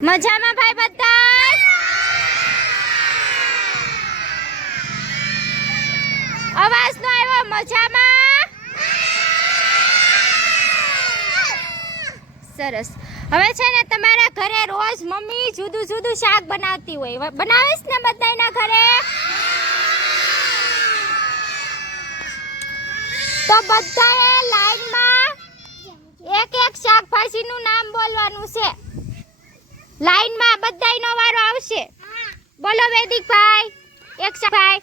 મજામાં ભાઈ બધા? અવાજ નો આવ્યો, મજામાં? સરસ. હવે છે ને તમારા ઘરે રોજ મમ્મી જુદું જુદું શાક બનાવતી હોય. બનાવીશ ને બધાના ઘરે? તો બધાએ લાઈનમાં એક એક શાકભાજીનું નામ બોલવાનું છે. લાઈનમાં બધાયનો વારો આવશે. બોલો વૈદિકભાઈ એક ભાઈ.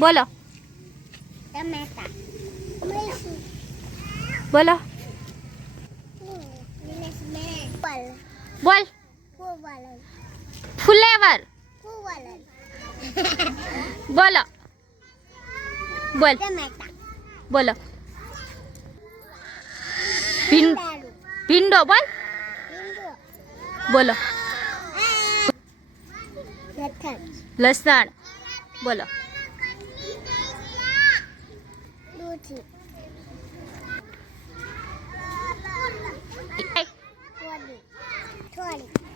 બોલો. બોલો. બોલ. ફુલેવર. બોલો. બોલ. બોલો. ભીંડો બોલ બોલો લસણ બોલો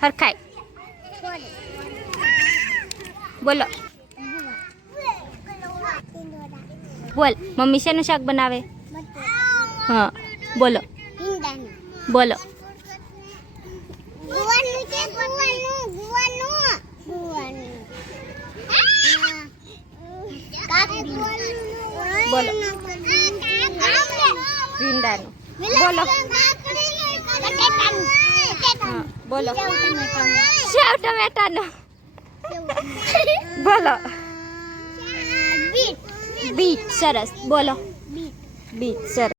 હરખાય બોલો બોલ મમ્મી શેનું શાક બનાવે હા બોલો બોલો બોલો. ભીંડાનું બોલો હા બોલો સેવ ટમેટાનું બોલો બીટ સરસ બોલો બીટ સરસ